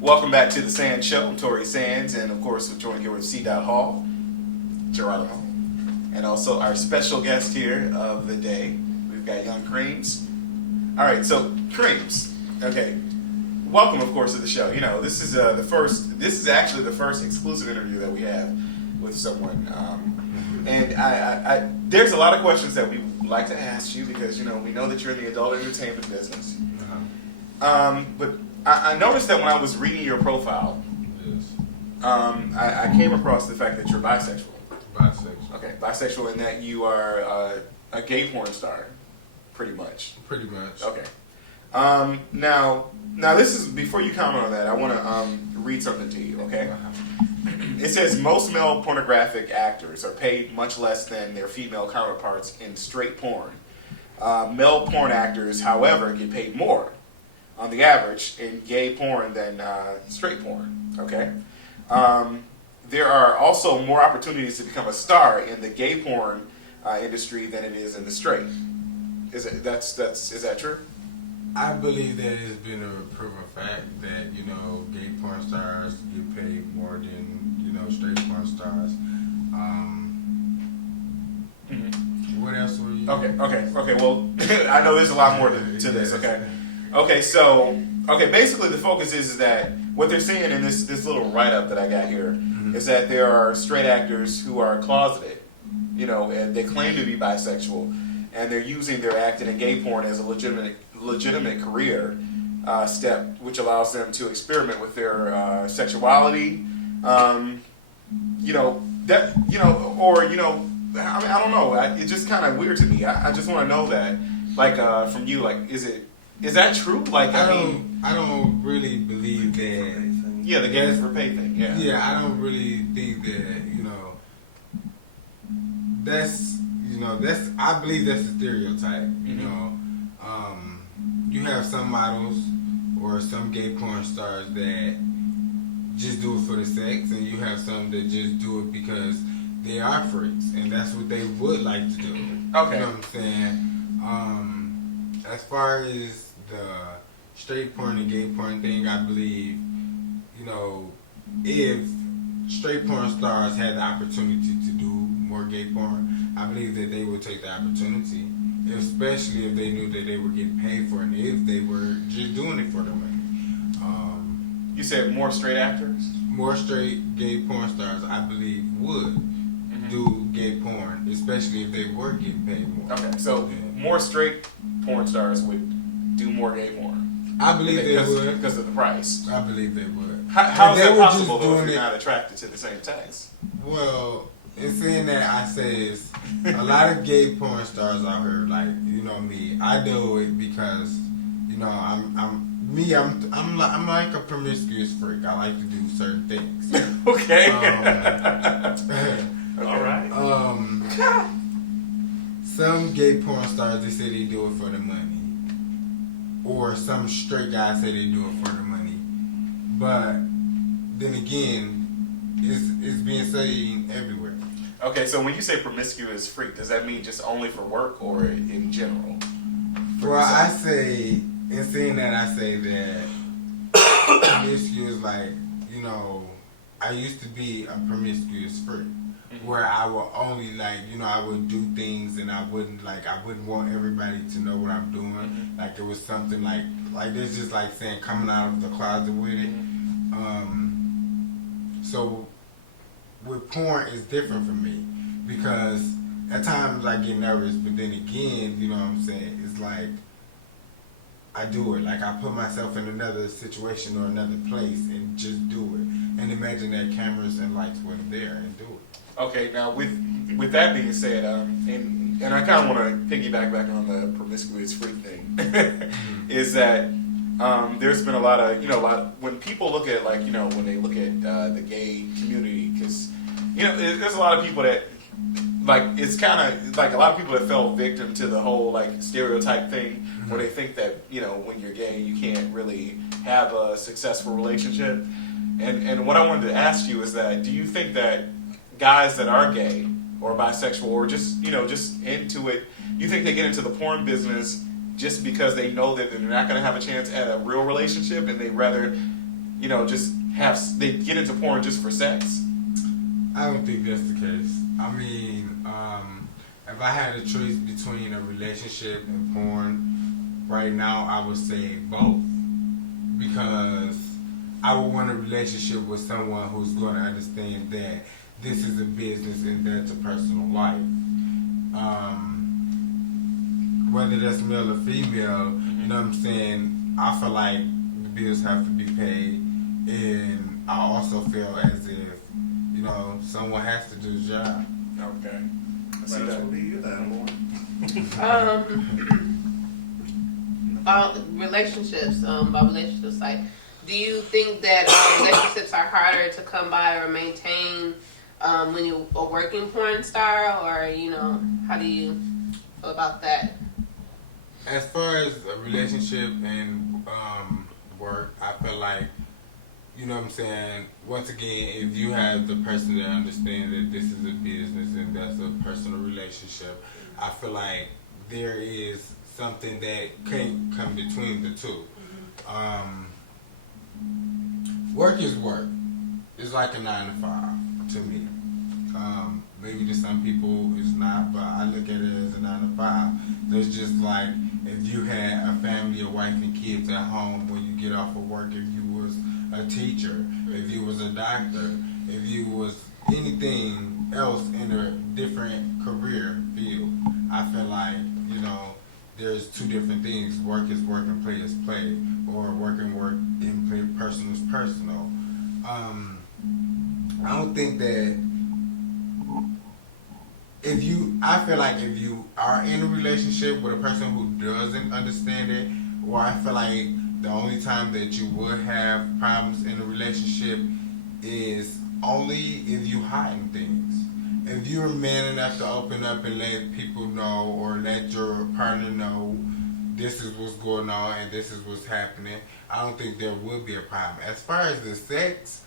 Welcome back to the Sands Show. I'm Tori Sands, and of course, we're joined here with C. Hall, Geronimo, and also our special guest here of the day. We've got young Creamz. All right, so Creamz. Okay, welcome, of course, to the show. You know, this is the first. This is actually the first exclusive interview that we have with someone, and I there's a lot of questions that we would like to ask you because we know that you're in the adult entertainment business. But I noticed that when I was reading your profile, I came across the fact that you're bisexual. Bisexual. Okay, bisexual in that you are a gay porn star, pretty much. Pretty much. Okay. Now this is before you comment on that. I want to read something to you. Okay. It says most male pornographic actors are paid much less than their female counterparts in straight porn. Male porn actors, however, get paid more on the average in gay porn than straight porn. Okay. There are also more opportunities to become a star in the gay porn industry than it is in the straight. Is that true? I believe that it's been a proven fact that gay porn stars get paid more than straight porn stars. What else were you? Okay. Well, I know there's a lot more to this. Okay. So basically the focus is that what they're saying in this little write-up that I got here is that there are straight actors who are closeted, and they claim to be bisexual, and they're using their acting in gay porn as a legitimate career step, which allows them to experiment with their sexuality, I don't know. It's just kind of weird to me. I just want to know that, from you, is that true? I don't really believe that. Yeah, the gays for pay thing. Yeah. Yeah, I don't really think that. I believe that's a stereotype. You have some models or some gay porn stars that just do it for the sex, and you have some that just do it because they are freaks, and that's what they would like to do. Okay. You know what I'm saying? As far as the straight porn and gay porn thing, I believe, if straight porn stars had the opportunity to do more gay porn, I believe that they would take the opportunity, especially if they knew that they were getting paid for it, and if they were just doing it for the money. You said more straight actors? More straight gay porn stars, I believe, would do gay porn, especially if they were getting paid more. Okay, so more straight porn stars would do more gay porn. I believe they would. Because of the price. I believe they would. How is that possible, though, if you're not attracted to the same sex? Well, in saying that, I say is a lot of gay porn stars out here, like, me, I do it because, I'm like a promiscuous freak. I like to do certain things. Okay. Okay. All right. Some gay porn stars, they say they do it for the money, or some straight guys say they do it for the money. But then again, it's being said everywhere. Okay, so when you say promiscuous freak, does that mean just only for work or in general? Well, I say, in saying that, I say that promiscuous, I used to be a promiscuous freak, where I would only, I would do things and I wouldn't want everybody to know what I'm doing. Like, it was something like this, just like saying coming out of the closet with it. So with porn, it's different for me because at times I get nervous, but then again, you know what I'm saying? It's like I do it. Like, I put myself in another situation or another place and just do it. And imagine that cameras and lights weren't there and do it. Okay, now with that being said, and I kind of want to piggyback back on the promiscuous freak thing, is that there's been a lot of when people look at when they look at the gay community, because there's a lot of people that it's kind of like a lot of people that fell victim to the whole stereotype thing where they think that when you're gay you can't really have a successful relationship. And what I wanted to ask you is that, do you think that guys that are gay or bisexual or just into it, you think they get into the porn business just because they know that they're not going to have a chance at a real relationship and they rather just they get into porn just for sex? I don't think that's the case. I mean, if I had a choice between a relationship and porn, right now I would say both. Because I would want a relationship with someone who's going to understand that this is a business and that's a personal life. Whether that's male or female, you know what I'm saying? I feel like the bills have to be paid, and I also feel as if, someone has to do the job. Okay. Might as well be you then. About relationships, like, do you think that relationships are harder to come by or maintain when you're a working porn star, or how do you feel about that? As far as a relationship and work, I feel like, you know what I'm saying, once again, if you have the person that understands that this is a business and that's a personal relationship, I feel like there is something that can't come between the two. Work is work. It's like a 9 to 5 to me. Maybe to some people it's not, but I look at it as a 9 to 5. It's just like if you had a family, a wife and kids at home when you get off of work, if you was a teacher, if you was a doctor, if you was anything else in a different career field, I feel like, there's two different things. Work is work and play is play, or work and play, personal is personal. I don't think that I feel like if you are in a relationship with a person who doesn't understand it, or I feel like the only time that you would have problems in a relationship is only if you hiding things. If you're man enough to open up and let people know, or let your partner know, this is what's going on and this is what's happening, I don't think there will be a problem. As far as the sex,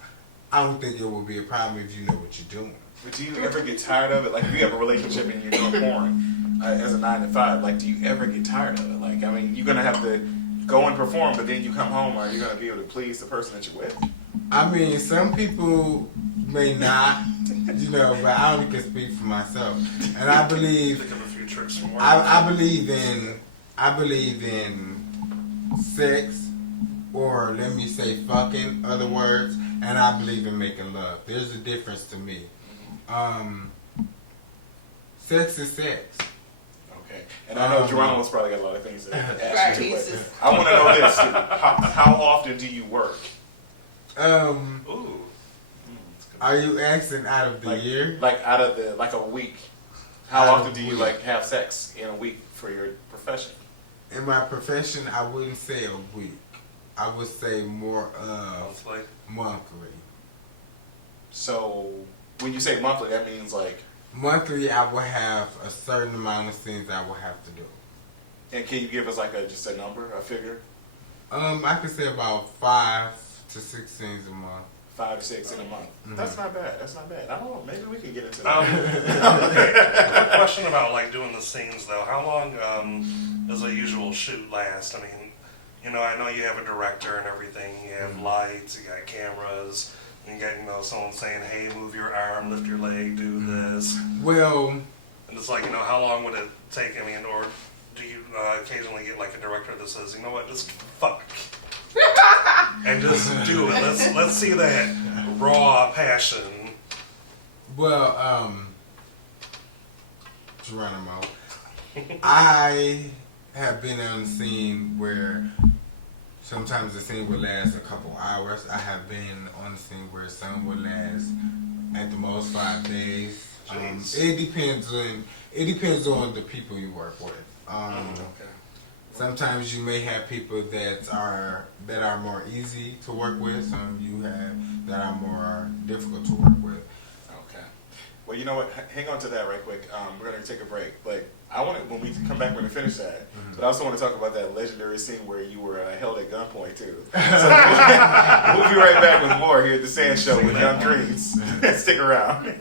I don't think it will be a problem if you know what you're doing. But do you ever get tired of it? Like, if you have a relationship and you're doing porn as a 9 to 5, like, do you ever get tired of it? Like, I mean, you're going to have to go and perform, but then you come home, are you going to be able to please the person that you're with? I mean, some people may not, but I only can speak for myself. And I believe, Think of a few tricks from work. I believe in sex, or let me say fucking, other words, and I believe in making love. There's a difference to me. Sex is sex. Okay. And I know Geronimo's probably got a lot of things to ask Right, you, he's but just- I want to know this. How often do you work? Ooh. Are you asking out of the year? Like out of a week. How often do you have sex in a week for your profession? In my profession, I wouldn't say a week. I would say more of monthly. So when you say monthly, that means like... Monthly, I will have a certain amount of things I will have to do. And can you give us like just a number, a figure? I could say about 5 to 6 things a month. 5 to 6 in a month. Mm-hmm. That's not bad. I don't know. Maybe we can get into that. Okay. Quick question about doing the scenes though. How long does a usual shoot last? I mean, I know you have a director and everything. You have lights. You got cameras. And you got someone saying, "Hey, move your arm, lift your leg, do this." Well, and it's like, how long would it take? I mean, or do you occasionally get like a director that says, "You know what, just fuck." And just do it. Let's see that raw passion. Well, Geronimo, I have been on a scene where sometimes the scene would last a couple hours. I have been on a scene where some would last at the most 5 days. It depends on the people you work with. Okay. Sometimes you may have people that are more easy to work with. Some you have that are more difficult to work with. Okay. Well, you know what? Hang on to that right quick. We're going to take a break. But I want to, when we come back, we're going to finish that. But I also want to talk about that legendary scene where you were held at gunpoint, too. So we'll be right back with more here at The SanzSHO with Young Creamz. Stick around.